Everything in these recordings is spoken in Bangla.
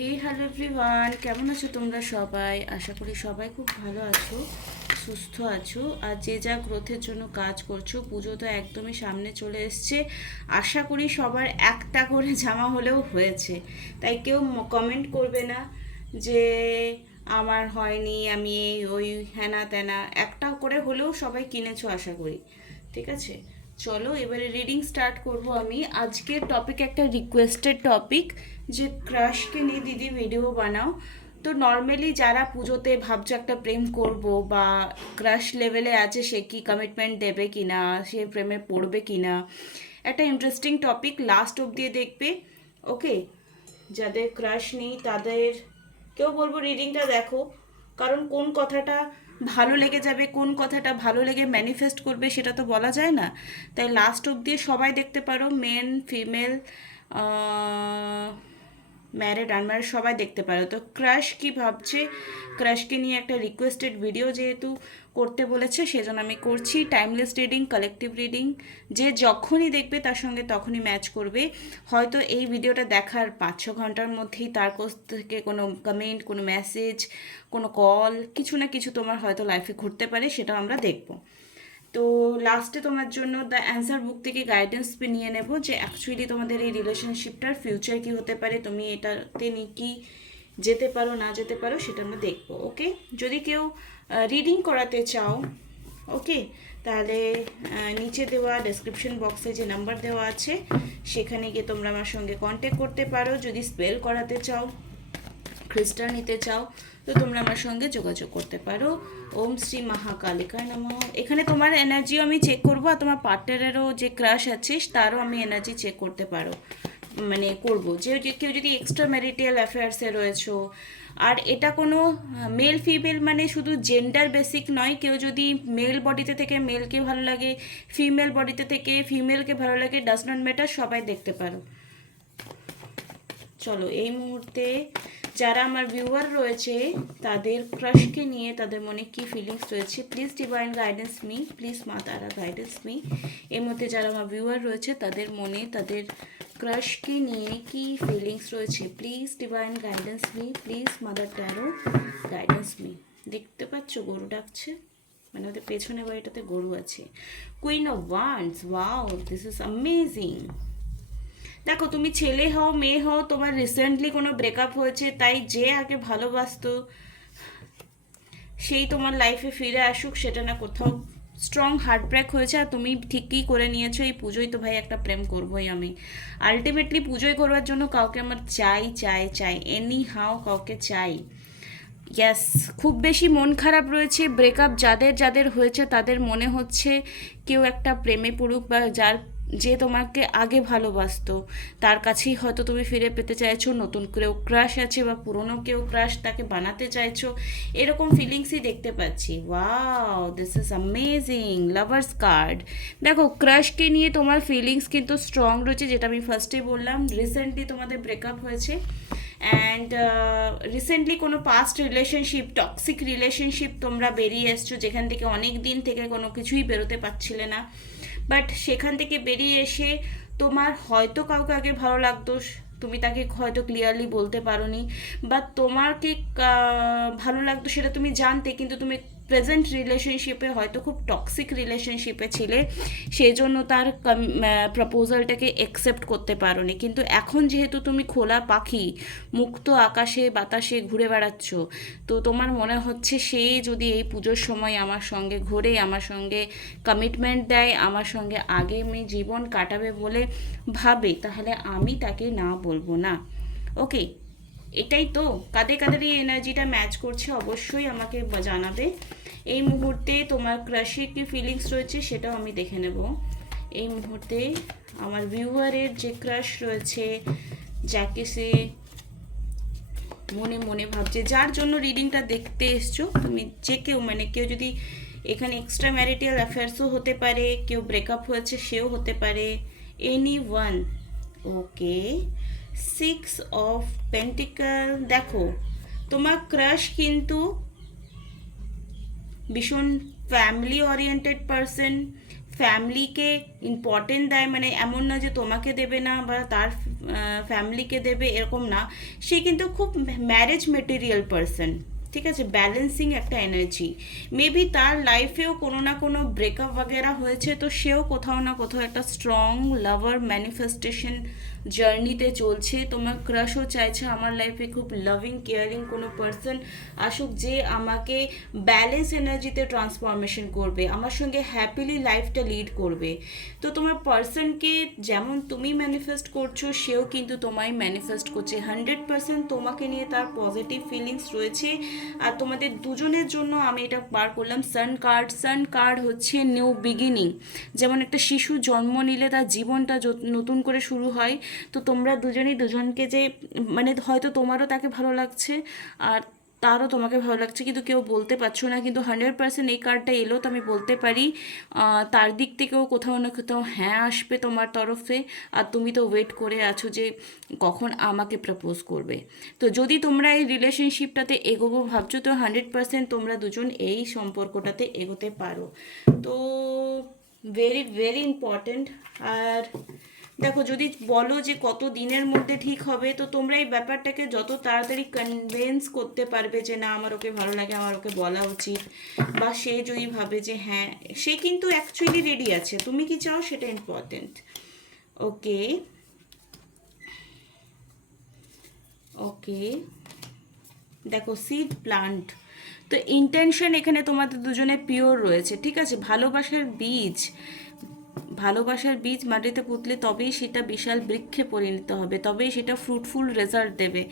হে হ্যালো এভরিওয়ান, কেমন আছো তোমরা সবাই? আশা করি সবাই খুব ভালো আছো, সুস্থ আছো। আর যে যা গ্রোথের জন্য কাজ করছো, পুজো তো একদমই সামনে চলে এসছে। আশা করি সবার একটা করে জামা হলেও হয়েছে। তাই কেউ কমেন্ট করবে না যে আমার হয়নি, আমি এই ওই হ্যানা ত্যানা। একটা করে হলেও সবাই কিনেছো আশা করি। ঠিক আছে, চলো এবারে রিডিং স্টার্ট করব। আমি আজকের টপিক একটা রিকোয়েস্টেড টপিক, যে ক্রাশকে নিয়ে দিদি ভিডিও বানাও। তো নর্মালি যারা পুজোতে ভাবছো একটা প্রেম করব বা ক্রাশ লেভেলে আছে, সে কি কমিটমেন্ট দেবে কি না, সে প্রেমে পড়বে কি না, একটা ইন্টারেস্টিং টপিক, লাস্ট অবধি দেখবে। ওকে, যাদের ক্রাশ নেই তাদের কেউ বলবো রিডিংটা দেখো, কারণ কোন কথাটা ভালো লেগে যাবে, কোন কথাটা ভালো লেগে ম্যানিফেস্ট করবে সেটা তো বলা যায় না। তাই লাস্ট অবধি সবাই দেখতে পারো, মেন ফিমেল, ম্যারিড আনম্যারিড সবাই দেখতে পারো। তো ক্রাশ কি ভাবছে, ক্রাশকে নিয়ে একটা রিকোয়েস্টেড ভিডিও যেহেতু করতে বলেছে, সেজন্য আমি করছি। টাইমলেস রিডিং, কালেকটিভ রিডিং, যে যখনই দেখবে তার সঙ্গে তখনই ম্যাচ করবে। হয়তো এই ভিডিওটা দেখার 5-6 ঘন্টার মধ্যেই তার কাছ থেকে কোনো কমেন্ট, কোনো মেসেজ, কোনো কল, কিছু না কিছু তোমার হয়তো লাইফে ঘটতে পারে, সেটাও আমরা দেখবো। তো লাস্টে তোমার জন্য দ্য অ্যান্সার বুক থেকে গাইডেন্স নিয়ে নেব, যে অ্যাকচুয়ালি তোমাদের এই রিলেশনশিপটার ফিউচার কি হতে পারে, তুমি এটাতে নিয়ে কি যেতে পারো না যেতে পারো সেটা আমরা দেখবো। ওকে, যদি কেউ রিডিং করাতে চাও, ওকে, তাহলে নিচে দেওয়া ডেসক্রিপশন বক্সে যে নাম্বার দেওয়া আছে সেখানে গিয়ে তোমরা আমার সঙ্গে কন্ট্যাক্ট করতে পারো। যদি স্পেল করাতে চাও, ক্রিস্টাল নিতে চাও, তো তোমরা আমার সঙ্গে যোগাযোগ করতে পারো। ওম শ্রী মহাকালিকায় নমঃ। এখানে তোমার এনার্জিও আমি চেক করবো, আর তোমার পার্টনারেরও যে ক্রাশ আছে তারও আমি এনার্জি চেক করতে পারো, মানে করবো। যে কেউ যদি এক্সট্রা ম্যারিটাল অ্যাফেয়ার্সে রয়েছো, আর এটা কোনো মেল ফিমেল মানে শুধু জেন্ডার বেসিক নয়, কেউ যদি মেল বডিতে থেকে মেলকে ভালো লাগে, ফিমেল বডিতে থেকে ফিমেলকে ভালো লাগে, ডাজ নট ম্যাটার, সবাই দেখতে পারো। চলো এই মুহূর্তে যারা আমার ভিউয়ার রয়েছে তাদের ক্রাশকে নিয়ে তাদের মনে কি ফিলিংস রয়েছে, please divine guidance me, please মা তারা গাইডেন্স মি। এই মুহূর্তে যারা আমার ভিউয়ার রয়েছে তাদের মনে তাদের ক্রাশকে নিয়ে কি ফিলিংস রয়েছে, please divine guidance me, please mother taro guidance me. দেখতে পাচ্ছ গরু ডাকছে, মানে ওদের পেছনে বাড়িটাতে গরু আছে। Queen of wands, wow, this is amazing. দেখো, তুমি ছেলে হও মেয়ে হও, তোমার রিসেন্টলি কোনো ব্রেকআপ হয়েছে, তাই যে আগে ভালোবাসতো সেই তোমার লাইফে ফিরে আসুক, সেটা না কোথাও স্ট্রং হার্ট ব্রেক হয়েছে, আর তুমি ঠিকই করে নিয়েছো। এই পুজোয় তো ভাই একটা প্রেম করবোই আমি, আলটিমেটলি পুজোয় করবার জন্য কাউকে আমার চাই চাই চাই, এনি হাও কাউকে চাই। ইয়াস, খুব বেশি মন খারাপ রয়েছে, ব্রেকআপ যাদের যাদের হয়েছে তাদের মনে হচ্ছে কেউ একটা প্রেমে পড়ুক, বা যে তোমাকে আগে ভালোবাসতো তার কাছেই হয়তো তুমি ফিরে পেতে চাইছো, নতুন কেউ ক্রাশ আছে বা পুরনো কেউ ক্রাশ তাকে বানাতে চাইছো, এরকম ফিলিংসই দেখতে পাচ্ছি। Wow, this is amazing. Lovers card. দেখো, ক্রাশকে নিয়ে তোমার ফিলিংস কিন্তু স্ট্রং রয়েছে, যেটা আমি ফার্স্টে বললাম। রিসেন্টলি তোমাদের ব্রেকআপ হয়েছে, অ্যান্ড রিসেন্টলি কোনো পাস্ট রিলেশনশিপ, টক্সিক রিলেশনশিপ তোমরা বেরিয়ে এসছো, যেখান থেকে অনেক দিন থেকে কোনো কিছুই বেরোতে পারছিলে না, বাট সেখান থেকে বেরিয়ে এসে তোমার হয়তো কাউকে আগে ভালো লাগতো, তুমি তাকে হয়তো ক্লিয়ারলি বলতে পারোনি, বা তোমাকে ভালো লাগতো সেটা তুমি জানতে, কিন্তু তুমি প্রেজেন্ট রিলেশনশিপে হয়তো খুব টক্সিক রিলেশনশিপে ছিলে, সেই জন্য তার প্রপোজালটাকে অ্যাকসেপ্ট করতে পারোনি। কিন্তু এখন যেহেতু তুমি খোলা পাখি, মুক্ত আকাশে বাতাসে ঘুরে বেড়াচ্ছ, তো তোমার মনে হচ্ছে সে যদি এই পুজোর সময় আমার সঙ্গে ঘোরে, আমার সঙ্গে কমিটমেন্ট দেয়, আমার সঙ্গে আগামী জীবন কাটাবে বলে ভাবে, তাহলে আমি তাকে না বলবো না। ওকে, এটাই তো। কাদের কাদের এই এনার্জিটা ম্যাচ করছে অবশ্যই আমাকে জানাবে। এই মুহূর্তে তোমার ক্রাশে কি ফিলিংস রয়েছে সেটাও আমি দেখে নেব। এই মুহূর্তে আমার ভিউয়ারের যে ক্রাশ রয়েছে, যাকে সে মনে মনে ভাবছে, যার জন্য রিডিংটা দেখতে এসছো তুমি, যে কেউ, মানে কেউ যদি এখানে এক্সট্রা ম্যারিটাল অ্যাফেয়ার্সও হতে পারে, কেউ ব্রেকআপ হয়েছে সেও হতে পারে, any one. Okay, 6 of pentacle. দেখো, তোমার ক্রাশ কিন্তু ভীষণ ফ্যামিলি ওরিয়েন্টেড পারসন, ফ্যামিলিকে ইম্পর্টেন্ট দেয়, মানে এমন না যে তোমাকে দেবে না বা তার ফ্যামিলিকে দেবে এরকম না, সে কিন্তু খুব ম্যারেজ মেটেরিয়াল পারসন, ঠিক আছে, ব্যালেন্সিং একটা এনার্জি। মেবি তার লাইফেও কোনো না কোনো ব্রেকআপ वगैरह হয়েছে, তো সেও কোথাও না কোথাও একটা স্ট্রং লাভার ম্যানিফেস্টেশন জার্নিতে চলছে। তোমার ক্রাশও চাইছে আমার লাইফে খুব লাভিং কেয়ারিং কোনো পার্সন আসুক, যে আমাকে ব্যালেন্স এনার্জিতে ট্রান্সফরমেশন করবে, আমার সঙ্গে হ্যাপিলি লাইফটা লিড করবে। তো তোমার পার্সনকে যেমন তুমি ম্যানিফেস্ট করছো, সেও কিন্তু তোমায় ম্যানিফেস্ট করছে। 100% তোমাকে নিয়ে তার পজিটিভ ফিলিংস রয়েছে। আর তোমাদের দুজনের জন্য আমি এটা বার করলাম সান কার্ড। সান কার্ড হচ্ছে নিউ বিগিনিং। যেমন একটা শিশু জন্ম নিলে তার জীবনটা নতুন করে শুরু হয়, তো তোমরা দুজনেই দুজনকে যে, মানে হয়তো তোমারও তাকে ভালো লাগছে আর তারও তোমাকে ভালো লাগছে, কিন্তু কেউ বলতে পারছো না, কিন্তু 100% এই কার্ডটা এলো, তো আমি বলতে পারি তার দিক থেকেও কোথাও না কোথাও হ্যাঁ আসবে তোমার তরফে। আর তুমি তো ওয়েট করে আছো যে কখন আমাকে প্রপোজ করবে। তো যদি তোমরা এই রিলেশনশিপটাতে এগোবো ভাবছো, তো 100% তোমরা দুজন এই সম্পর্কটাতে এগোতে পারো। তো ভেরি ভেরি ইম্পর্ট্যান্ট। আর দেখো, যদি বলো যে কত দিনের মধ্যে ঠিক হবে, তো তোমরা এই ব্যাপারটাকে যত তাড়াতাড়ি কনভিন্স করতে পারবে যে না আমার ওকে ভালো লাগে, আমার ওকে বলা উচিত, বা সে যদি ভাবে যে হ্যাঁ, সে কিন্তু অ্যাকচুয়ালি রেডি আছে, তুমি কি চাও সেটা ইম্পর্টেন্ট। ওকে, ওকে, দেখো সিড প্লান্ট। তো ইন্টেনশন এখানে তোমাদের দুজনে পিওর রয়েছে, ঠিক আছে। ভালোবাসার বীজ, ভালোবাসার বীজ মাটিতে পুঁতলে তবেই সেটা বিশাল বৃক্ষে পরিণত হবে, তবেই সেটা ফ্রুটফুল রেজাল্ট দেবে।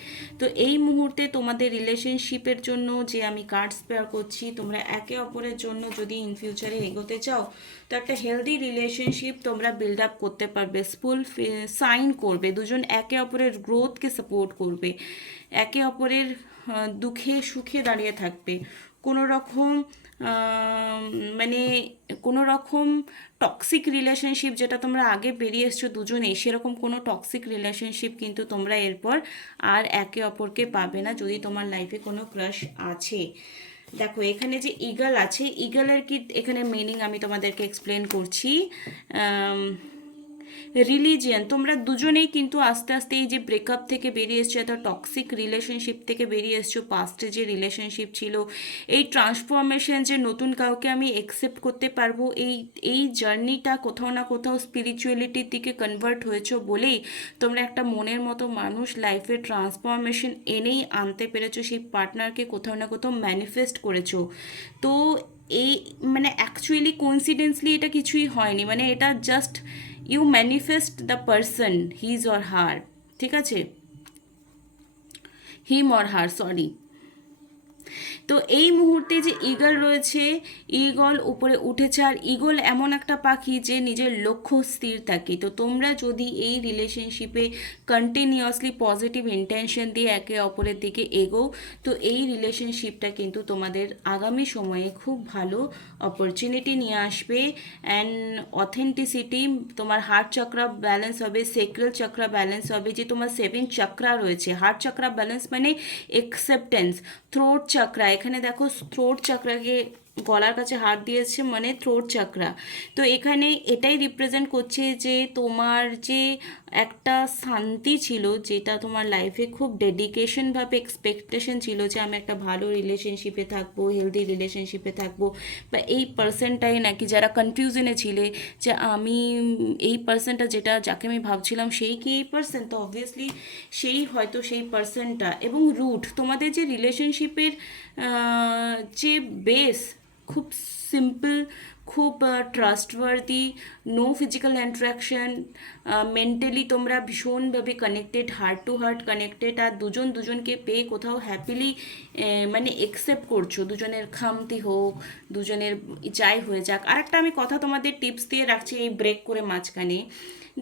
তো এই মুহূর্তে তোমাদের রিলেশনশিপের জন্য যে আমি কার্ডস পেয়ার করছি, তোমরা একে অপরের জন্য যদি ইন ফিউচারে এগোতে চাও, তো একটা হেলদি রিলেশনশিপ তোমরা বিল্ড আপ করতে পারবে, ফুল সাইন করবে, দুজন একে অপরের গ্রোথকে সাপোর্ট করবে, একে অপরের দুঃখে সুখে দাঁড়িয়ে থাকবে। কোনো রকম মানে কোনো রকম টক্সিক রিলেশনশিপ যেটা তোমরা আগে বেরিয়ে এসছো দুজনেই, সেরকম কোনো টক্সিক রিলেশনশিপ কিন্তু তোমরা এরপর আর একে অপরকে পাবে না, যদি তোমার লাইফে কোনো ক্রাশ আছে। দেখো এখানে যে ইগল আছে, ইগলের কি এখানে মিনিং আমি তোমাদেরকে এক্সপ্লেন করছি। রিলিজিয়ান, তোমরা দুজনেই কিন্তু আস্তে আস্তে এই যে ব্রেকআপ থেকে বেরিয়ে এসছো, এত টক্সিক রিলেশনশিপ থেকে বেরিয়ে এসছো, পাস্টে যে রিলেশনশিপ ছিল, এই ট্রান্সফরমেশন যে নতুন কাউকে আমি অ্যাকসেপ্ট করতে পারবো, এই জার্নিটা কোথাও না কোথাও স্পিরিচুয়ালিটির দিকে কনভার্ট হয়েছো বলেই তোমরা একটা মনের মতো মানুষ লাইফে ট্রান্সফরমেশন এনেই আনতে পেরেছো, সেই পার্টনারকে কোথাও না কোথাও ম্যানিফেস্ট করেছো। তো এই মানে অ্যাকচুয়ালি কোইন্সিডেন্সলি এটা কিছুই হয়নি, মানে এটা just you manifest the person, his or her, ঠিক আছে, হিম অর হার, সরি। তো এই মুহূর্তে যে ঈগল রয়েছে, ঈগল উপরে উঠেছে, আর ঈগল এমন একটা পাখি যে নিজের লক্ষ্য স্থির থাকে। তো তোমরা যদি এই রিলেশনশিপে কন্টিনিউয়াসলি পজিটিভ ইন্টেনশন দিয়ে একে অপরের দিকে এগো, তো এই রিলেশনশিপটা কিন্তু তোমাদের আগামী সময়ে খুব ভালো অপরচুনিটি নিয়ে আসবে। অ্যান্ড অথেন্টিসিটি, তোমার হার্ট চক্রা ব্যালেন্স হবে, সেক্রাল চক্রা ব্যালেন্স হবে, যে তোমার 7 চক্রা রয়েছে। হার্ট চক্রা ব্যালেন্স মানে অ্যাকসেপ্টেন্স। থ্রোট চক্রা, এখানে দেখো থ্রোট চক্রাকে গলার কাছে হাত দিয়েছে মানে থ্রোট চক্রা। তো এখানে এটাই রিপ্রেজেন্ট করছে যে তোমার যে একটা শান্তি ছিল, যেটা তোমার লাইফে খুব ডেডিকেশনভাবে এক্সপেকটেশন ছিল যে আমি একটা ভালো রিলেশনশিপে থাকবো, হেলদি রিলেশনশিপে থাকবো, বা এই পার্সনটাই নাকি, যারা কনফিউশনে ছিলে যে আমি এই পার্সনটা যেটা যাকে আমি ভাবছিলাম সেই কি এই পার্সন, তো অবভিয়াসলি সেই হয়তো সেই পার্সনটা। এবং রুট, তোমাদের যে রিলেশনশিপের যে বেস খুব সিম্পল, খুব trustworthy, no physical interaction, mentally তোমরা ভীষণভাবে connected, heart to heart connected, আর দুজন দুজনকে পেয়ে কোথাও হ্যাপিলি মানে একসেপ্ট করছো, দুজনের খামতি হোক, দুজনের যাই হয়ে যাক। আরেকটা আমি কথা তোমাদের টিপস দিয়ে রাখছি এই ব্রেক করে মাঝখানে,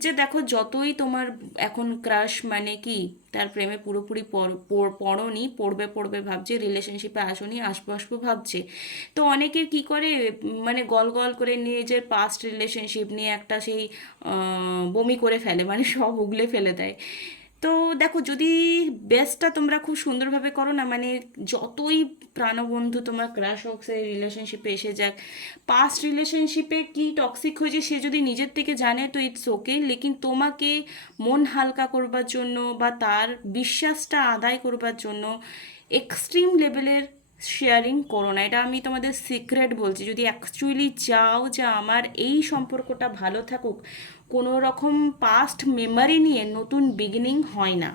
যে দেখো যতই তোমার এখন ক্রাশ মানে কি তার প্রেমে পুরোপুরি পড়নি, পড়বে পড়বে ভাবছে, রিলেশনশিপে আসনি, আসবো আসবো ভাবছে, তো অনেকে কি করে মানে গল গল করে নিজের পাস্ট রিলেশনশিপ নিয়ে একটা সেই বমি করে ফেলে, মানে সব উগলে ফেলে দেয়। তো দেখো, যদি বেস্টটা তোমরা খুব সুন্দরভাবে করো না, মানে যতই প্রাণবন্ধু তোমার ক্রাশ হোক, সে রিলেশনশিপে এসে যাক, পাস্ট রিলেশনশিপে কি টক্সিক হয়েছে সে যদি নিজের থেকে জানে তো ইটস ওকে, লেকিন তোমাকে মন হালকা করবার জন্য বা তার বিশ্বাসটা আদায় করবার জন্য এক্সট্রিম লেভেলের শেয়ারিং করো না। এটা আমি তোমাদের সিক্রেট বলছি। যদি অ্যাকচুয়ালি চাও যে আমার এই সম্পর্কটা ভালো থাকুক, কোনো রকম পাস্ট মেমারি নিয়ে নতুন বিগিনিং হয় না।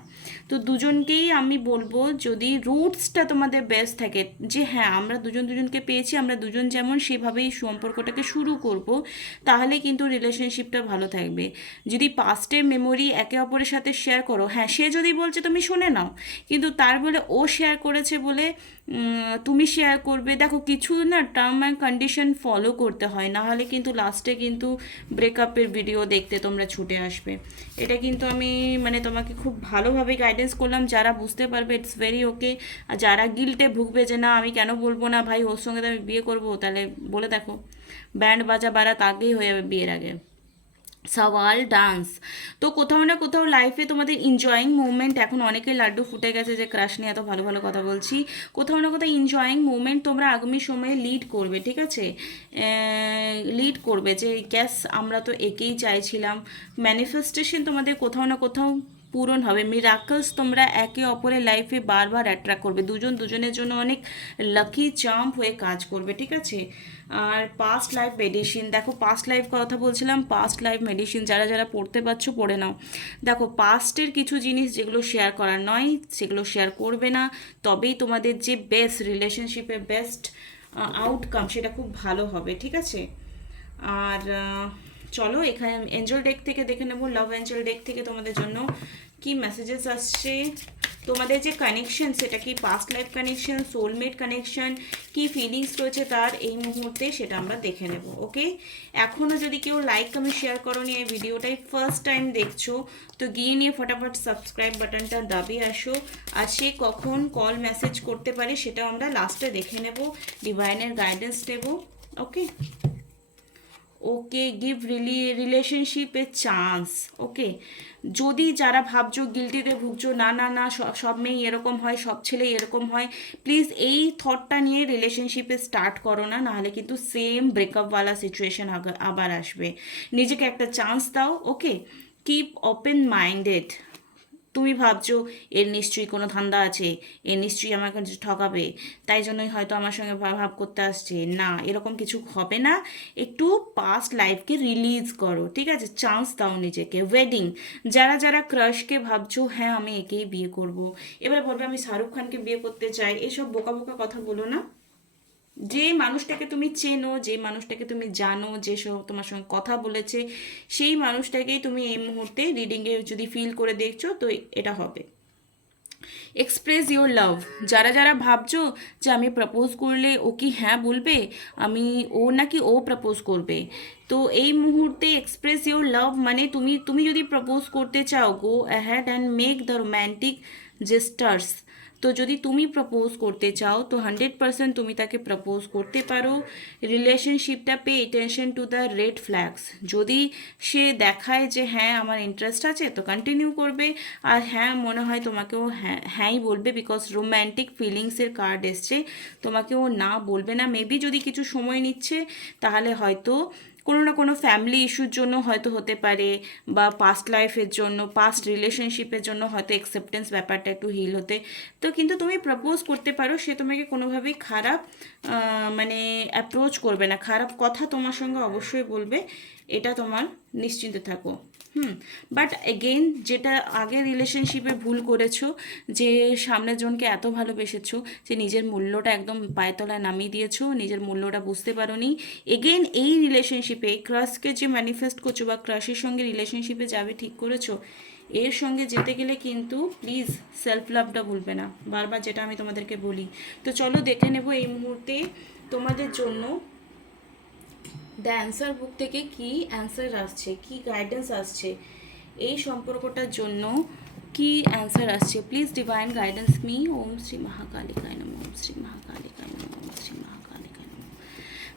তো দুজনকেই আমি বলবো, যদি রুটসটা তোমাদের বেস্ট থাকে যে হ্যাঁ আমরা দুজন দুজনকে পেয়েছি, আমরা দুজন যেমন সেভাবেই সম্পর্কটাকে শুরু করব, তাহলে কিন্তু রিলেশনশিপটা ভালো থাকবে। যদি পাস্টের মেমোরি একে অপরের সাথে শেয়ার করো, হ্যাঁ সে যদি বলছে তুমি শুনে নাও, কিন্তু তার বলে ও শেয়ার করেছে বলে তুমি শেয়ার করবে, দেখো কিছু না টার্ম অ্যান্ড কন্ডিশন ফলো করতে হয়, না হলে কিন্তু লাস্টে কিন্তু ব্রেকআপের ভিডিও দেখতে তোমরা ছুটে আসবে। এটা কিন্তু আমি মানে তোমাকে খুব ভালোভাবে গাইডেন্স করলাম, যারা বুঝতে পারবে ইটস ভেরি ওকে, আর যারা গিল্টে ভুগবে যে না আমি কেন বলবো না ভাই ওর সঙ্গে তো আমি বিয়ে করবো, তাহলে বলে দেখো ব্যান্ড বাজা বারাত আগেই হয়ে যাবে বিয়ের আগে। সওয়াল ডান্স। তো কোথাও না কোথাও লাইফে তোমাদের এনজয়িং মুভমেন্ট, এখন অনেকে লাড্ডু ফুটে গেছে যে ক্রাশ নিয়ে এত ভালো ভালো কথা বলছি, কোথাও না কোথাও এনজয়িং মুভমেন্ট তোমরা আগামী সময়ে লিড করবে, ঠিক আছে? লিড করবে যে গ্যাস আমরা তো একেই চাইছিলাম। ম্যানিফেস্টেশন তোমাদের কোথাও না কোথাও পূরণ হবে। মিরাকলস তোমরা একে অপরের লাইফে বারবার অ্যাট্রাক্ট করবে, দুজন দুজনের জন্য অনেক লাকি চাম্প হয়ে কাজ করবে, ঠিক আছে? আর পাস্ট লাইফ মেডিসিন, দেখো পাস্ট লাইফ কথা বলছিলাম, পাস্ট লাইফ মেডিসিন যারা যারা পড়তে পারছো পড়ে নাও। দেখো পাস্টের কিছু জিনিস যেগুলো শেয়ার করার নয় সেগুলো শেয়ার করবে না, তবেই তোমাদের যে বেস্ট রিলেশনশিপের বেস্ট আউটকাম সেটা খুব ভালো হবে, ঠিক আছে? আর চলো এখানে এঞ্জেল ডেক থেকে দেখে নেবো, লাভ এঞ্জেল ডেক থেকে তোমাদের জন্য কি মেসেজেস আসছে। তোমাদের যে কানেকশন সেটা কি past life connection, soulmate connection, কি ফিলিংস রয়েছে তার এই মুহূর্তে সেটা আমরা দেখে নেব। ওকে, এখনও যদি কেউ লাইক কমেন্ট শেয়ার করোনি, এই ভিডিওটাই ফার্স্ট টাইম দেখছো, তো গিয়ে নিয়ে ফটাফট সাবস্ক্রাইব বাটনটা দাবিয়ে আসো। আর সে কখন কল মেসেজ করতে পারে সেটাও আমরা লাস্টে দেখে নেব, ডিভাইনের গাইডেন্স নেব। ওকে ওকে, গিভ রিলেশনশিপ এ চান্স। ওকে, যদি যারা ভাবছো গিল্টিতে ভুগছো, না না না সব মেয়ে এরকম হয়, সব ছেলে এরকম হয়, প্লিজ এই থটটা নিয়ে রিলেশনশিপে স্টার্ট করো না, নাহলে কিন্তু সেম ব্রেকআপওয়ালা সিচুয়েশন আবার আসবে। নিজেকে একটা চান্স দাও। ওকে, কিপ ওপেন মাইন্ডেড। তুমি ভাবছো এর নিশ্চয়ই কোনো ধান্দা আছে, এর নিশ্চয়ই আমার কাছে ঠকাবে, তাই জন্যই হয়তো আমার সঙ্গে ভাব করতে আসছে, না এরকম কিছু হবে না। একটু পাস্ট লাইফকে রিলিজ করো, ঠিক আছে? চান্স দাও নিজেকে। ওয়েডিং, যারা যারা ক্রাশকে ভাবছো হ্যাঁ আমি একেই বিয়ে করব, এবারে বলবে আমি শাহরুখ খানকে বিয়ে করতে চাই, এসব বোকা বোকা কথা বলো না। যে মানুষটাকে তুমি চেনো, যে মানুষটাকে তুমি জানো, যে তোমার সঙ্গে কথা বলেছে, সেই মানুষটাকেই তুমি এই মুহূর্তে রিডিংয়ে যদি ফিল করে দেখছো তো এটা হবে। এক্সপ্রেস ইউর লাভ, যারা যারা ভাবছো যে আমি প্রপোজ করলে ও কি হ্যাঁ বলবে, আমি ও নাকি ও প্রপোজ করবে, তো এই মুহূর্তে এক্সপ্রেস ইউর লাভ মানে তুমি তুমি যদি প্রপোজ করতে চাও, go ahead and make the romantic gestures. তো যদি তুমি প্রপোজ করতে চাও তো 100% তুমি তাকে প্রপোজ করতে পারো। রিলেশনশিপটা pay attention to the red flags, যদি সে দেখায় যে হ্যাঁ আমার ইন্টারেস্ট আছে তো কন্টিনিউ করবে, আর হ্যাঁ মনে হয় তোমাকেও হ্যাঁ হ্যাঁই বলবে, বিকজ রোম্যান্টিক ফিলিংসের কার্ড এসছে, তোমাকেও না বলবে না। মেবি যদি কিছু সময় নিচ্ছে তাহলে হয়তো কোনো না কোনো ফ্যামিলি ইস্যুর জন্য হয়তো হতে পারে, বা পাস্ট লাইফের জন্য, পাস্ট রিলেশনশিপের জন্য হয়তো অ্যাকসেপ্টেন্স ব্যাপারটা একটু হিল হতে। তো কিন্তু তুমি প্রপোজ করতে পারো, সে তোমাকে কোনোভাবেই খারাপ মানে অ্যাপ্রোচ করবে না, খারাপ কথা তোমার সঙ্গে অবশ্যই বলবে, এটা তোমার নিশ্চিন্তে থাকো। বাট এগেইন যেটা আগের রিলেশনশিপে ভুল করেছো, যে সামনের জনকে এত ভালোবেসেছো যে নিজের মূল্যটা একদম পায়ের তলায় নামিয়ে দিয়েছো, নিজের মূল্যটা বুঝতে পারোনি। এগেইন এই রিলেশনশিপে ক্রাশকে যে ম্যানিফেস্ট করছো বা ক্রাশের সঙ্গে রিলেশনশিপে যাবে ঠিক করেছো, এর সঙ্গে যেতে গেলে কিন্তু প্লিজ সেলফ লাভটা ভুলবে না, বারবার যেটা আমি তোমাদেরকে বলি। তো চলো দেখে নেব এই মুহূর্তে তোমাদের জন্য দ্য অ্যান্সার বুক থেকে কি অ্যান্সার আসছে, কি গাইডেন্স আসছে এই সম্পর্কটার জন্য, কি অ্যান্সার আসছে। Please divine guidance me. ওম শ্রী মহাকালিকায় নমঃ, ওম শ্রী মহাকালিকায় নমঃ, ওম শ্রী মহাকালিকায় নমঃ।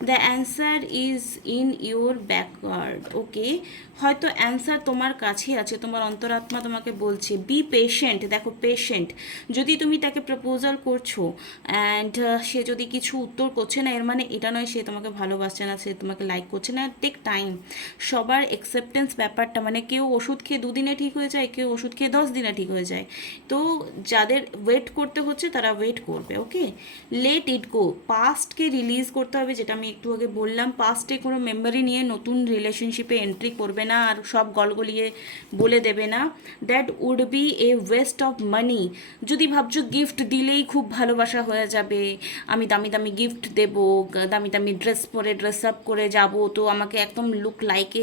The answer is in your backward. Okay, হয়তো অ্যান্সার তোমার কাছে আছে, তোমার অন্তরাত্মা তোমাকে বলছে বি পেশেন্ট। দেখো পেশেন্ট, যদি তুমি তাকে প্রপোজাল করছো অ্যান্ড সে যদি কিছু উত্তর করছে না, এর মানে এটা নয় সে তোমাকে ভালোবাসছে না, সে তোমাকে লাইক করছে না। Take time. সবার অ্যাকসেপ্টেন্স ব্যাপারটা, মানে কেউ ওষুধ খেয়ে 2 দিনে ঠিক হয়ে যায়, কেউ ওষুধ খেয়ে 10 দিনে ঠিক হয়ে যায়। তো যাদের ওয়েট করতে হচ্ছে তারা ওয়েট করবে। ওকে, লেট ইট গো। পাস্টকে রিলিজ করতে হবে, যেটা আমি একটু আগে বললাম। পাস্টে কোনো মেমোরি নিয়ে নতুন রিলেশনশিপে এন্ট্রি করবে না, আর সব গলগলিয়ে বলে দেবে না। That would be a waste of money. যদি ভাবছো গিফট দিলেই খুব ভালোবাসা হয়ে যাবে, আমি দামি দামি গিফট দেবো, দামি দামি ড্রেস পরে ড্রেস আপ করে যাব, তো আমাকে একদম লুক লাইকে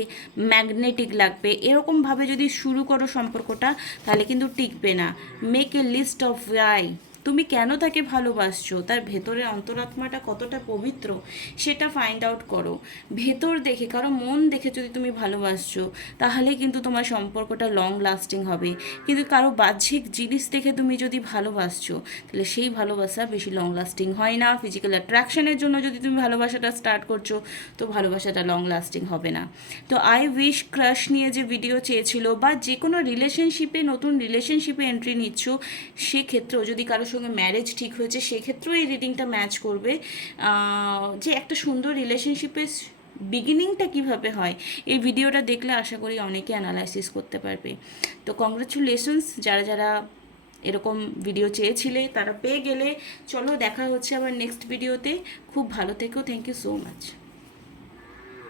ম্যাগনেটিক লাগবে, এরকমভাবে যদি শুরু করো সম্পর্কটা, তাহলে কিন্তু টিকবে না। Make a list of why. তুমি কেন তাকে ভালোবাসছো, তার ভেতরের অন্তরাত্মাটা কতটা পবিত্র সেটা ফাইন্ড আউট করো ভেতর দেখে। কারো মন দেখে যদি তুমি ভালোবাসছো, তাহলে কিন্তু তোমার সম্পর্কটা লং লাস্টিং হবে। কিন্তু কারো বাহ্যিক জিনিস দেখে তুমি যদি ভালোবাসছো, তাহলে সেই ভালোবাসা বেশি লং লাস্টিং হয় না। ফিজিক্যাল অ্যাট্রাকশনের জন্য যদি তুমি ভালোবাসাটা স্টার্ট করছো, তো ভালোবাসাটা লং লাস্টিং হবে না। তো আই উইশ ক্রাশ নিয়ে যে ভিডিও চেয়েছিল, বা যে কোনো রিলেশনশিপে, নতুন রিলেশনশিপে এন্ট্রি নিচ্ছ, সেক্ষেত্রেও যদি কারোর সঙ্গে ম্যারেজ ঠিক হয়েছে, সেক্ষেত্রেও এই রিডিংটা ম্যাচ করবে। যে একটা সুন্দর রিলেশনশিপের বিগিনিংটা কিভাবে হয়, এই ভিডিওটা দেখলে আশা করি অনেকে অ্যানালাইসিস করতে পারবে। তো কংগ্রাচুলেশনস যারা যারা এরকম ভিডিও চেয়েছিলে, তারা পেয়ে গেলে। চলো দেখা হচ্ছে আবার নেক্সট ভিডিওতে। খুব ভালো থেকো, থ্যাংক ইউ সো মাচ।